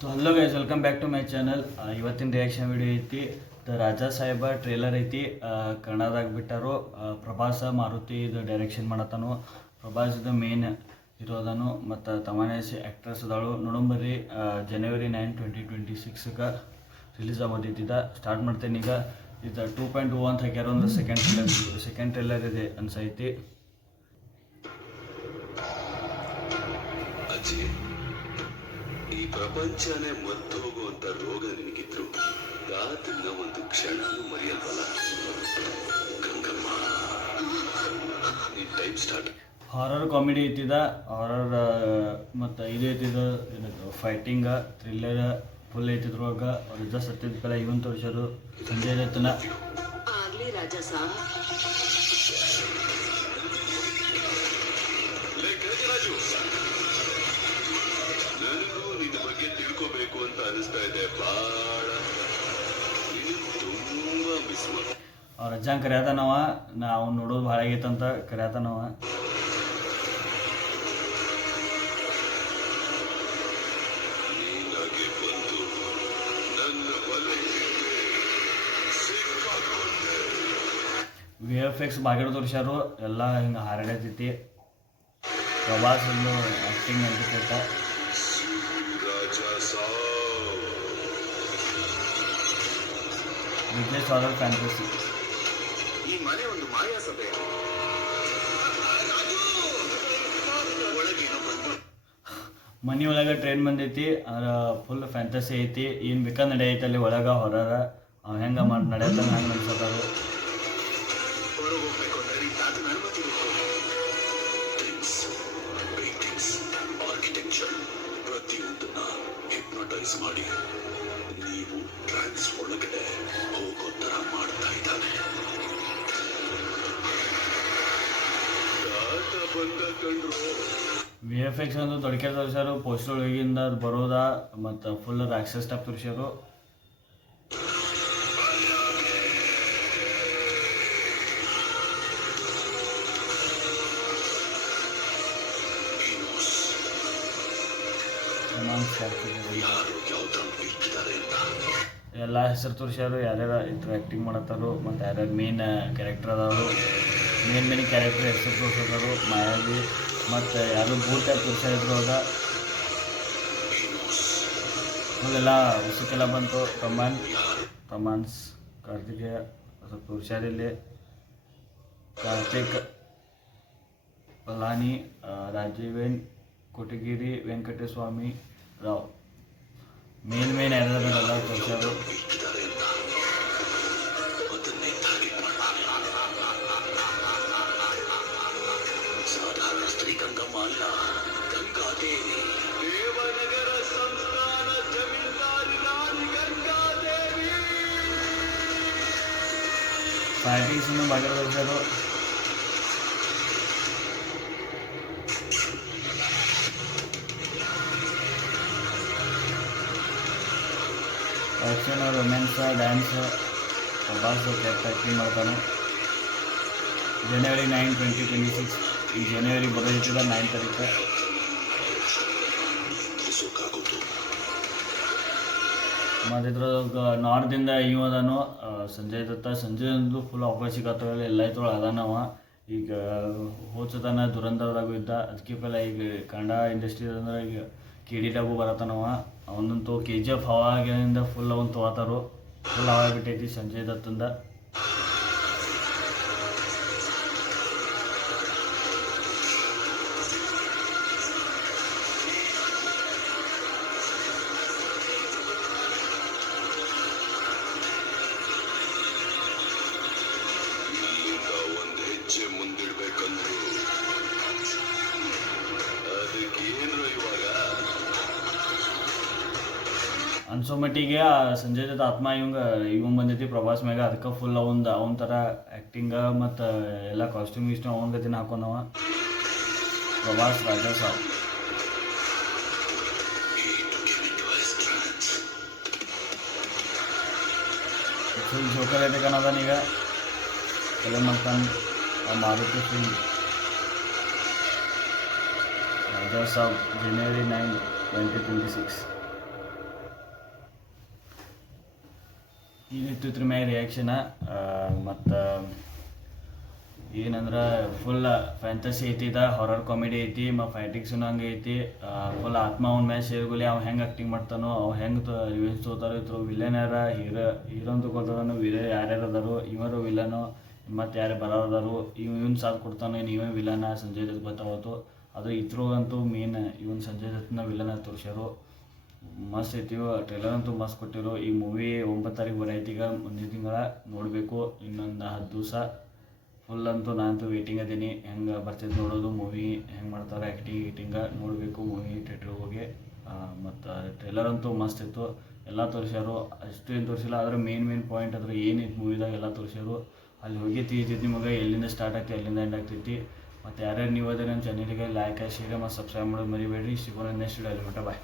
तो hello guys, welcome back to my channel. ಇವತ್ತಿನ reaction video ಐತಿ. ದ ರಾಜಾ ಸಾಹೇಬ ಟ್ರೇಲರ್ ಐತಿ. ಕನ್ನಡದಾಗ ಬಿಟ್ಟಾರು. ಪ್ರಭಾಸ ಮಾರುತಿ ಇದು ಡೈರೆಕ್ಷನ್ ಮಾಡತ್ತಾನು. ಪ್ರಭಾಸ್ ಇದು ಮೇನ್ ಹೀರೋ ಅದಾನು. ಮತ್ತು ತಮಾನೇಸಿ ಆ್ಯಕ್ಟ್ರೆಸ್ ಅದಾಳು. ನೋಡಂಬರ್ರಿ. ಜನವರಿ 9, 2026ಗೆ ರಿಲೀಸ್ ಆಗೋದೈತಿದ. ಸ್ಟಾರ್ಟ್ ಮಾಡ್ತೇನೆ ಈಗ. ಇದು 2.2 ಅಂತ ಹಾಕ್ಯಾರ. ಒಂದು ಸೆಕೆಂಡ್ ಟ್ರೇಲರ್ ಇದೆ ಅನ್ಸೈತಿ. ಈ ಪ್ರಪಂಚನೇ ಮರ್ತೋಗುವಂತ ರೋಗ ನಿನಗಿದ್ರು ರಾತ್ರಿನ ಒಂದು ಕ್ಷಣನೂ ಮರೆಯಲ್ವಲ್ಲ ಗಂಗಮ್ಮ. ನೀನ್ ಟೈಮ್ ಸ್ಟಾರ್ಟ್. ಹಾರರ್ ಕಾಮಿಡಿ ಐತಿದ. ಹಾರರ್ ಮತ್ತು ಇದು ಐತಿದ. ಏನದು ಫೈಟಿಂಗ ಥ್ರಿಲ್ಲರ್ ಫುಲ್ ಐತಿದ್ರೊಳಗ. ಅವ್ರ ಸತ್ಯದ ಕಲೆ ಇವನ್ ತೋರಿಸೋರು. ಸಂಜಯ್ ದತ್ತನ ಆಗ್ಲಿ ರಾಜಾ ಸಾಬ್. ನನಗೂ ನಿನ್ನ ಬಗ್ಗೆ ತಿಳ್ಕೋಬೇಕು ಅಂತ ಅನಿಸ್ತಾ ಇದೆ. ಬಹಳ ತುಂಬಾ ಮಿಸ್ ಮಾಡ. ಅವ್ರ ಅಜ್ಜಂಗೆ ಕರೆಯತಾನವ. ಅವ್ನು ನೋಡೋದು ಭಾಳ ಆಗೈತಂತ ಕರೆಯತಾನವ. ನೀನಾಗೆ ಬಂದು ನನ್ನ ಬಲೆಗೆ ಸಿಕ್ಕಾಕೊಂಡೆ. VFX ಬಾಗಿಡ ತೋರಿಸ್ಯಾರು. ಎಲ್ಲ ಹಿಂಗೆ ಹಾರಾಡತೈತಿ. ಪ್ರಭಾಸ್ ಒಂದು ಆ್ಯಕ್ಟಿಂಗ್ ಅನ್ಸೈತ. Raja Saab. Business horror fantasy. ಈ ಮನೆ ಒಂದು ಮಾಯಾ ಸಭೆ. ಒಳಗೇನೋ ಬಂದು ಮನಿ ಒಳಗೆ ಟ್ರೈನ್ ಬಂದೈತಿ. ಅದ್ರ ಫುಲ್ ಫ್ಯಾಂಟಸಿ ಐತಿ. ಏನು ಬೇಕಾದ್ರೆ ನಡೆಯೈತೆ ಅಲ್ಲಿ ಒಳಗೆ ಹೊರಗ. ಅವ್ ಹೆಂಗೆ ಮಾಡಿ ನಡೆಯತ್ತ ಹಂಗೆ ನಡ್ಸೋತಾರು. ಹೊರಗೆ ಹೋಗ್ಬೇಕು ಅಂದ್ರೆ ತಾತನ ಅನುಮತಿ ಬೇಕು. ಥಿಂಗ್ಸ್, ಪೇಂಟಿಂಗ್ಸ್, ಆರ್ಕಿಟೆಕ್ಚರ್ ಪ್ರತಿಯೊಂದನ್ನ ಹಿಪ್ನೋಟೈಸ್ ಮಾಡಿ ನೀವು ಟ್ರಾನ್ಸ್ ಒಳಗಡೆ ಹೋಗೋ ತರ ಮಾಡ್ತಾ ಇದ್ದಾನೆ. ತಾತ ಬಂದ ಕಂಡ್ರು. VFX ಒಂದು ತೊಡಕೆ ತೋರಿಸ್ಯಾರು. ಪೋಸ್ಟರ್ ಒಳಗಿಂದ ಅದು ಬರೋದ. ಮತ್ತು ಫುಲ್ ರಾಕ್ಷಸ್ ಟೈಪ್ ತೋರಿಸ್ಯಾರು. ಯಾರು ಯಾವ್ದ್ರಲ್ಲಿ ಇಟ್ಟಿದ್ದಾರೆ ಅಂತ ಎಲ್ಲ ಹೆಸರು ತೋರಿಸ್ಯಾರು. ಯಾರ್ಯಾರು ಇದ್ರ ಆ್ಯಕ್ಟಿಂಗ್ ಮಾಡತ್ತಾರು. ಮತ್ತು ಯಾರ್ಯಾರು ಮೇನ್ ಕ್ಯಾರೆಕ್ಟರ್ ಅದಾರು. ಮೇನ್ ಕ್ಯಾರೆಕ್ಟರ್ ಹೆಸರು ತೋರಿಸೋದಾರು. ಮಾಯಾವಿ ಮತ್ತು ಯಾರು ಭೂತ ತೋರಿಸಿದ್ರು. ಅದ ಫುಲ್ಲೆಲ್ಲ ಉಸುಕೆಲ್ಲ ಬಂತು. ತಮಾನ್ಸ್ ಕಾರ್ತಿಕೇಯ ಸ್ವಲ್ಪ ತೋರಿಸ್ಯಾರಿಲ್ಲಿ. ಕಾರ್ತಿಕ್ ಪಲಾನಿ, ರಾಜೀವೇನ್ ಕೊಟಗಿರಿ, ವೆಂಕಟಸ್ವಾಮಿ ರಾವ್ ಮೇನ್ ಯಾರ್ಯಾರೆಲ್ಲ ತೋರಿಸ್ಯಾರು. ಇಟ್ಟಿದ್ದಾರೆ ಅಂತ ಅದನ್ನೇ ಟಾರ್ಗೆಟ್ ಸಾಧಾರಣ ಸ್ತ್ರೀ ಗಂಗಮ್ಮ ಅಲ್ಲ, ಗಂಗಾದೇವಿ. ದೇವನಗರ ಸಂಸ್ಥಾನ ಜಮೀನ್ದಾರಿ ರಾಣಿ ಗಂಗಾದೇವಿ. ಫೈಟಿಂಗ್ಸನ್ನು ಬಾಗಿರ ತೋರಿಸ್ಯಾರು. Action, romance, dance. Prabhas acting ಮಾಡ್ತಾನೆ. ಜನವರಿ 9, 2026 ಈ ಜನವರಿ ಬರೋದಿರ್ತದ 9 ತಾರೀಕು. ಮತ್ತು ಇದ್ರೊಳಗೆ ನಾರ್ದಿಂದ ಇವದನು ಸಂಜಯ್ ದತ್ತ ಫುಲ್ ಆಫರ್ ಸಿಗತ್ತವಲ್ಲ. ಎಲ್ಲ ಇದ್ರೊಳಗೆ ಅದಾನವ. ಈಗ ಹೋಚತನ ದುರಂಧರದಾಗೂ ಇದ್ದ. ಅದಕ್ಕೆ ಪೆಲ್ಲ ಈಗ ಕನ್ನಡ ಇಂಡಸ್ಟ್ರಿ ಅಂದ್ರೆ ಈಗ KD ಬರತ್ತಾನವ. ಅವನಂತೂ KGF ಹವಾಗಿಂದ ಫುಲ್ ಅವನು ತೊಗೋತಾರು. ಫುಲ್ ಹವಾಗಿಬಿಟ್ಟೈತಿ ಸಂಜಯ್ ದತ್ತಂದ. ಇಲ್ಲಿಂದ ಒಂದು ಹೆಜ್ಜೆ ಮುಂದಿಡ್ಬೇಕಂದ್ರು ಅದಕ್ಕೇನು ಇವಾಗ ಅನ್ಸೋ ಮಟ್ಟಿಗೆ ಸಂಜಯ್ ದತ್ತ ಆತ್ಮ ಇವಂಗೆ ಬಂದೈತಿ ಪ್ರಭಾಸ್ ಮ್ಯಾಗ. ಅದಕ್ಕೆ ಫುಲ್ ಅವನ ಥರ ಆ್ಯಕ್ಟಿಂಗ ಮತ್ತು ಎಲ್ಲ ಕಾಸ್ಟ್ಯೂಮ್ ಅವನ ಗತಿನ ಹಾಕೊಂಡವ. ಪ್ರಭಾಸ್ ರಾಜಾ ಸಾಬ್. ಫುಲ್ ಜೋಕರ್ ಐತೆ ಕಾಣದಾನೀಗ. ಫಿಲಮ್ ಮಾಡ್ತಾನೆ ಮಾರುತಿ ಫಿಲ್ಮ್. ರಾಜಾ ಸಾಬ್ ಜನವರಿ 9, 2026. ಇದಿತ್ತು ಮ್ಯಾಗ ರಿಯಾಕ್ಷನ. ಮತ್ತು ಏನಂದ್ರೆ ಫುಲ್ ಫ್ಯಾಂಟಸಿ ಐತಿ, ಹಾರರ್ ಕಾಮಿಡಿ ಐತಿ, ಫೈಟಿಂಗ್ಸು ಹಂಗೆ ಐತಿ. ಫುಲ್ ಆತ್ಮ ಅವ್ನ ಮ್ಯಾಚ್ ಸೇರ್ಗೊಲಿ, ಅವ್ ಹೆಂಗೆ ಆ್ಯಕ್ಟಿಂಗ್ ಮಾಡ್ತಾನೋ, ಅವ್ ಹೆಂಗೆ ರಿವ್ಯೂಸ್ ತೊಗೋತಾರೋ ಇದ್ರು. ವಿಲನ್ ಯಾರ, ಹೀರೋ ಅಂತ ಗೊತ್ತದಾನು, ಯಾರ್ಯಾರು ಅದಾರು, ಇವರು ವಿಲನು, ಮತ್ತು ಯಾರೇ ಬರೋದಾರು, ಇವನ್ ಸಾಥ್ ಕೊಡ್ತಾನೋ, ಇವನ್ ವಿಲನ ಸಂಜಯ್ ದತ್ ಗೊತ್ತಾವತ್ತು. ಆದರೆ ಇದ್ರೊಳಗಂತೂ ಮೇನ್ ಇವನ್ ಸಂಜಯ್ ದತ್ನ ವಿಲನ ತೋರಿಸ್ಯಾರು. ಮಸ್ತ್ ಐತಿ, ಟ್ರೇಲರ್ ಅಂತೂ ಮಸ್ತ್ ಕೊಟ್ಟಿರು. ಈ ಮೂವಿ 9 ತಾರೀಕು ಬರೈತಿ, ಈಗ ಮುಂದಿನ ತಿಂಗಳ ನೋಡಬೇಕು. ಇನ್ನೊಂದು 10 ದಿವಸ ಫುಲ್ ಅಂತೂ ನಾನಂತೂ ವೇಟಿಂಗ್ ಅದೀನಿ. ಹೆಂಗೆ ಬರ್ತಿದ್ದು ನೋಡೋದು, ಮೂವಿ ಹೆಂಗೆ ಮಾಡ್ತಾರೆ, ಆ್ಯಕ್ಟಿಂಗ ನೋಡಬೇಕು ಮೂವಿ ಥಿಯೇಟ್ರಿಗೆ ಹೋಗಿ. ಮತ್ತು ಟ್ರೇಲರ್ ಅಂತೂ ಮಸ್ತ್ ಇತ್ತು, ಎಲ್ಲ ತೋರಿಸ್ಯಾರು. ಅಷ್ಟು ಏನು ತೋರಿಸಿಲ್ಲ, ಆದರೆ ಮೇನ್ ಪಾಯಿಂಟ್ ಅದ್ರ ಏನಿತ್ತು ಮೂವಿದಾಗ ಎಲ್ಲ ತೋರಿಸ್ಯಾರು. ಅಲ್ಲಿ ಹೋಗಿ ತಿಳಿತೈತಿ ನಿಮಗೆ ಎಲ್ಲಿಂದ ಸ್ಟಾರ್ಟ್ ಆಗ್ತೈತಿ ಎಲ್ಲಿಂದ ಎಂಡ್ ಆಗ್ತೈತಿ. ಮತ್ತು ಯಾರ್ಯಾರು ನೀವು ಅದೇ ನಮ್ಮ ಚಾನಲಿಗೆ ಲೈಕ್ ಶೇರ್ ಮತ್ತು ಸಬ್ಸ್ಕ್ರೈಬ್ ಮಾಡೋದು ಮರಿಬೇಡ್ರಿ. ಸಿಗೋಣ ನೆಕ್ಸ್ಟ್ ವಿಡಿಯೋ. ಅಲ್ಲಿ ಬಾಯ್.